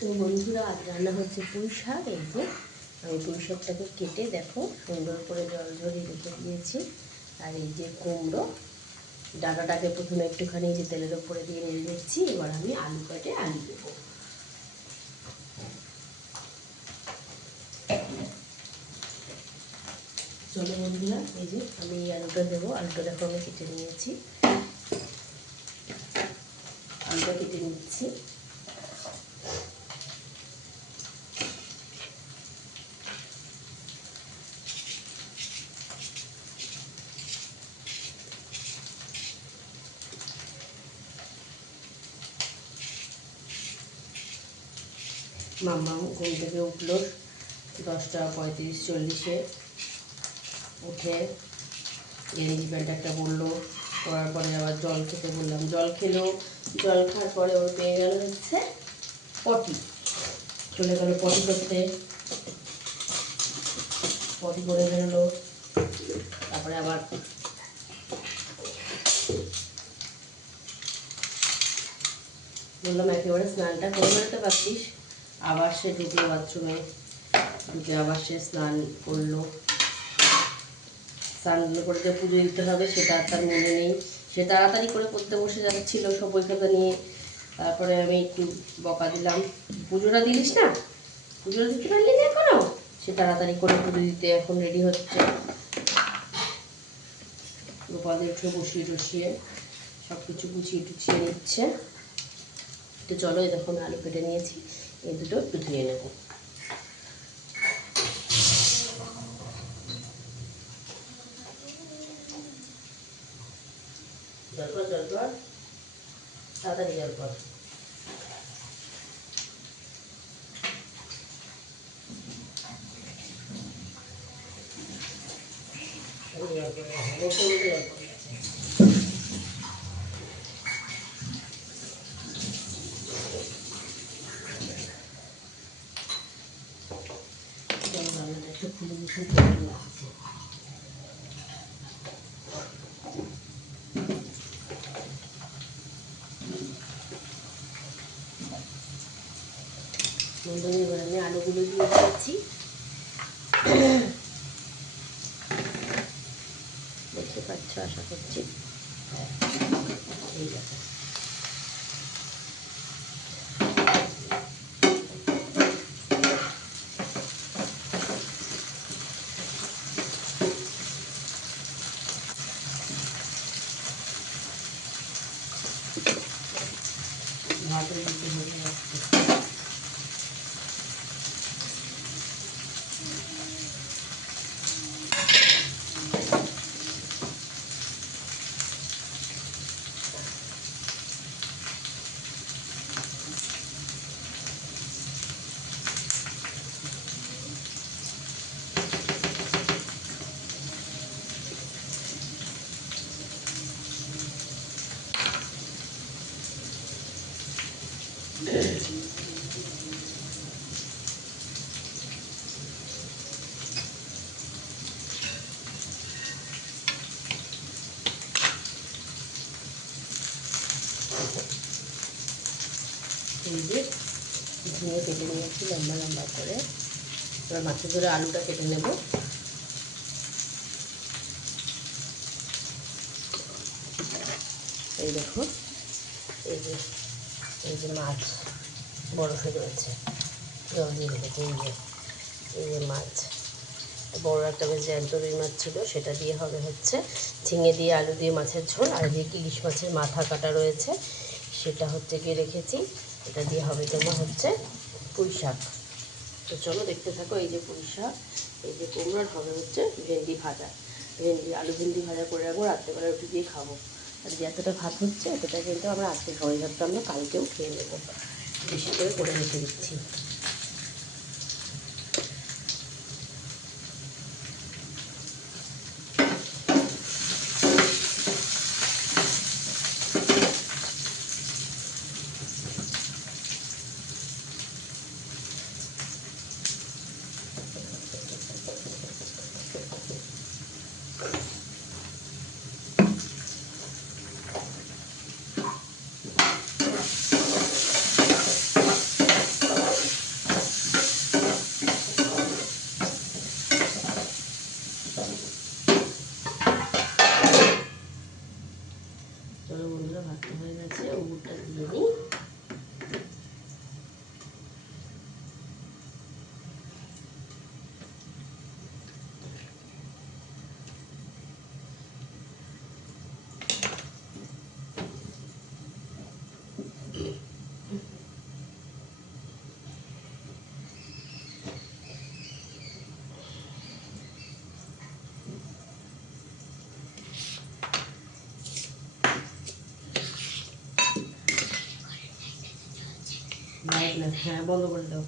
তো বন্ধুরা, আজ রান্না হচ্ছে পুঁই শাক। এই যে আমি পুঁই শাকটাকে কেটে দেখো সুন্দর করে জল ঝরিয়ে রেখে দিয়েছি। আর এই যে কুমড়ো ডাঁটাটাকে প্রথমে একটুখানি যে তেলের ওপরে দিয়ে নেড়ে নিচ্ছি। এবার আমি আলু কেটে আলু দেবো। চলো বন্ধুরা, এই যে আমি এই আলুটা দেবো। আলুটা দেখো আমি কেটে নিয়েছি, আলুটা কেটে নিচ্ছি। মাম্মা ঘুম থেকে উঠলো 10:35-40-এ। উঠে গেঞ্জি প্যান্ট একটা পরলো, পরার পরে আবার জল খেতে বললাম, জল খেলো। জল খাওয়ার পরে ওর পেয়ে গেল হচ্ছে পটি, চলে গেল পটি করতে। পটি করে বেরোলো, তারপরে আবার বললাম একেবারে স্নানটা করে বেরোতে পারতিস। আবার সে ঢুকলো বাথরুমে, ঢুকে আবার সে স্নান করলো। স্নান করে যে পুজো দিতে হবে সেটা তার মনে নেই। সে তাড়াতাড়ি করে পড়তে বসে যাচ্ছিল সব বই খাতা নিয়ে। তারপরে আমি একটু বকা দিলাম, পুজোটা দিলিস না, পুজোটা দিতে পারলি না এখনো। সে তাড়াতাড়ি করে পুজো দিতে এখন রেডি হচ্ছে। গোপালদেরকে বসিয়ে টসিয়ে সব কিছু গুছিয়ে টুছিয়ে নিচ্ছে। তো চলো, এই দেখো আমি আলু কেটে নিয়েছি, এই দুটো একটু ধুয়ে নেব। জল কর তাড়াতাড়ি, জল কর। একটু খুলে মিশিয়ে লাগছে। এবার আমি আলুগুলো দিয়ে দিচ্ছি। দেখতে পাচ্ছ আশা করছি। এই দেখো ভাতের মধ্যে হয়ে যাচ্ছে। এই যে ঝিঙে কেটে নিয়েছি লম্বা লম্বা করে। এবার মাছের ধরে আলুটা কেটে নেব। এই দেখো, এই যে এই যে মাছ বরফে রয়েছে, জল দিয়ে রেখেছি। এই যে মাছ, বড় একটা বেশ জ্যান্ত রুই মাছ ছিল, সেটা দিয়ে হবে হচ্ছে ঝিঙে দিয়ে আলু দিয়ে মাছের ঝোল। আর যে ইলিশ মাছের মাথা কাটা রয়েছে সেটা হচ্ছে গিয়ে রেখেছি, এটা দিয়ে হবে তোমার হচ্ছে পুঁই শাক। তো চলো দেখতে থাকো। এই যে পুঁই শাক, এই যে কুমড়োর হবে হচ্ছে ভেন্ডি ভাজা। আলু ভেন্ডি ভাজা করে রাখবো, রাত্রেবেলা রুটি দিয়ে খাবো। আর যে এতটা ভাত হচ্ছে এতটা কিন্তু আমরা আজকে খাবো, এই ভাতটা আমরা কালকেও খেয়ে নেবো। বেশি করে রেখে দিচ্ছি। হ্যাঁ, বন্ধ করে দাও।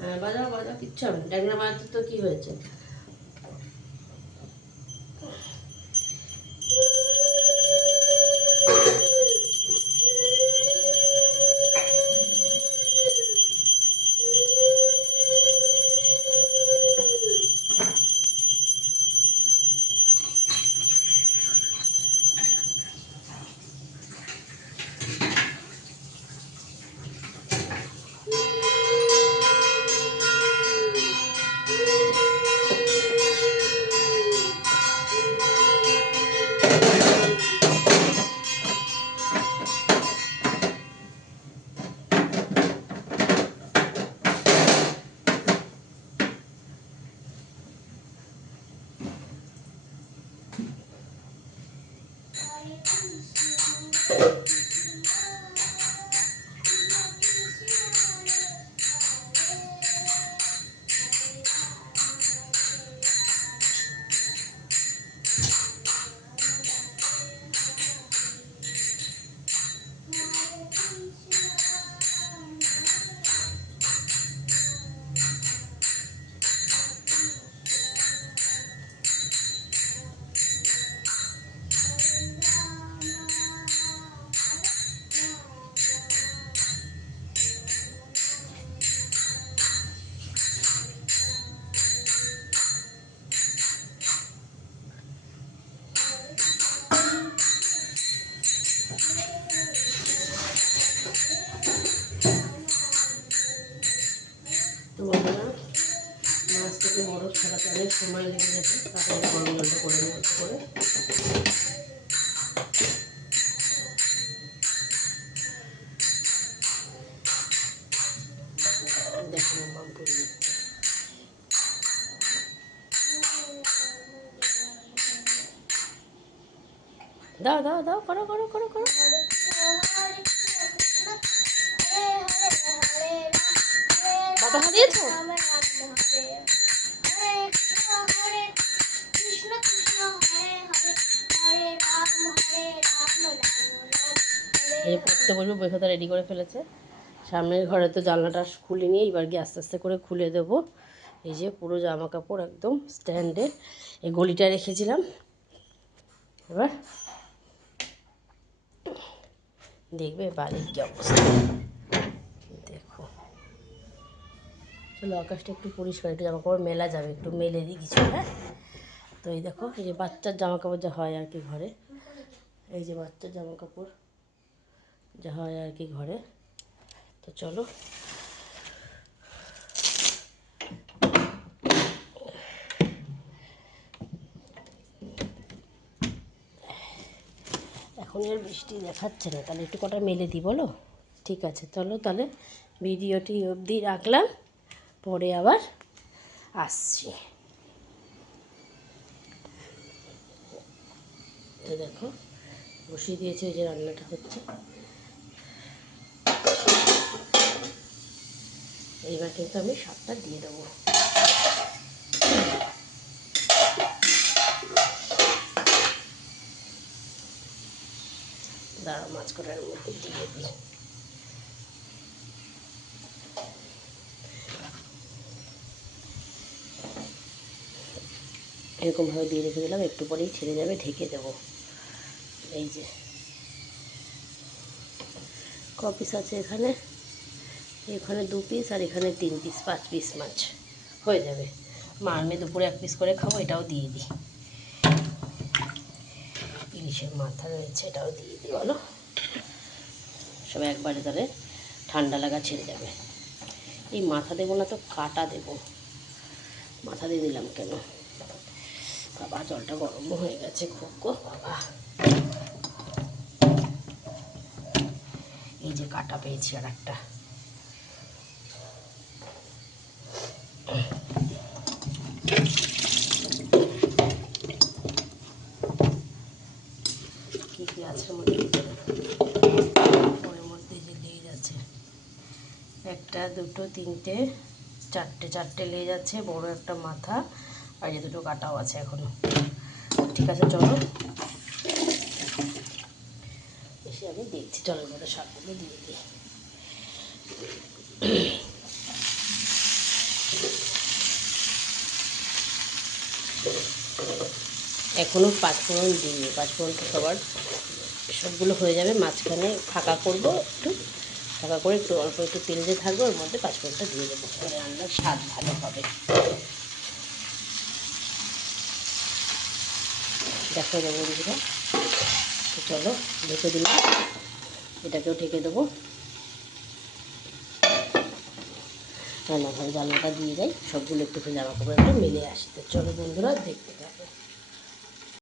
হ্যাঁ, বাজাও বাজাও, কিচ্ছু হবে না। ড্যাংরা বাজাতে তো কি হয়েছে? তো বন্ধুরা, মাছ থেকে বরফ ছাড়াতে অনেক সময় লেগে গেছে, তারপরে গরম জলটা করে নেব করে। দেখো মাম করে দিচ্ছে। দাও দাও দাও, করো করো করো করো। বাতাসা দিয়েছো? এই পড়তে বসবো, বই খাতা রেডি করে ফেলেছে। সামনের ঘরে তো জানলাটা খুলিনি, এবার গিয়ে আস্তে আস্তে করে খুলে দেবো। এই যে পুরো জামা কাপড় একদম স্ট্যান্ডে এই গলিটা রেখেছিলাম। এবার দেখবে বাড়ির কী অবস্থা, দেখো। চলো আকাশটা একটু পরিষ্কার, একটু জামা কাপড় মেলা যাবে, একটু মেলে দিই কিছু। হ্যাঁ, তো এই দেখো, এই যে বাচ্চার জামা কাপড় যা হয় আর কি ঘরে, এই যে বাচ্চার জামা কাপড় যা হয় আর কি ঘরে। তো চলো এখন আর বৃষ্টি দেখাচ্ছে না, তাহলে একটু কটা মেলে দিই বলো? ঠিক আছে, চলো তাহলে ভিডিওটি অবধি রাখলাম, পরে আবার আসছি। তো দেখো বসিয়ে দিয়েছে, এই যে রান্নাটা হচ্ছে। এইবার কিন্তু আমি শাকটা দিয়ে দেবো। দাঁড়া, মাছ করার মধ্যে দিয়ে দিই। এরকমভাবে দিয়ে রেখে দিলাম, একটু পরেই ছেড়ে যাবে, ঢেকে দেবো। এই যে ক পিস আছে এখানে, এখানে 2 পিস আর এখানে 3 পিস, 5 পিস মাছ হয়ে যাবে। মার মেয়ে দুপুরে 1 পিস করে খাবো, এটাও দিয়ে দিই। ইলিশের মাথা রয়েছে, এটাও দিয়ে দিই বলো। সব একবারে তাহলে ঠান্ডা লাগা ছেড়ে যাবে। এই মাথা দেবো না তো কাটা দেবো, মাথা দিয়ে দিলাম কেন বাবা, জলটা গরম হয়ে গেছে খুব গো বাবা। এই যে কাটা পেয়েছি আর একটা। কী কী আছে ওর মধ্যে, যে লেজ আছে 1, 2, 3, 4টে লেজ আছে, বড় একটা মাথা, আর যে 2টো কাটাও আছে এখনো। ঠিক আছে চলো, এসে আমি দেখছি। চলো মধ্যে শাকগুলো দিয়ে দিই। এখনও 5 ফোড়ন দিইনি, 5 ফোড়নটা সবগুলো হয়ে যাবে, মাঝখানে ফাঁকা করবো, একটু ফাঁকা করে একটু অল্প একটু তেল দিয়ে থাকবে, ওর মধ্যে 5 ফোড়নটা দিয়ে দেবো, তাহলে রান্নার স্বাদ ভালো হবে। দেখো যাবো বন্ধুরা। তো চলো ঢেকে দিলাম, এটাকেও ঢেকে দেবো। রান্নাঘরে জানলাটা দিয়ে যাই, সবগুলো একটু জামা কাপড় একটু মেলে আসি। তো চলো বন্ধুরা দেখতে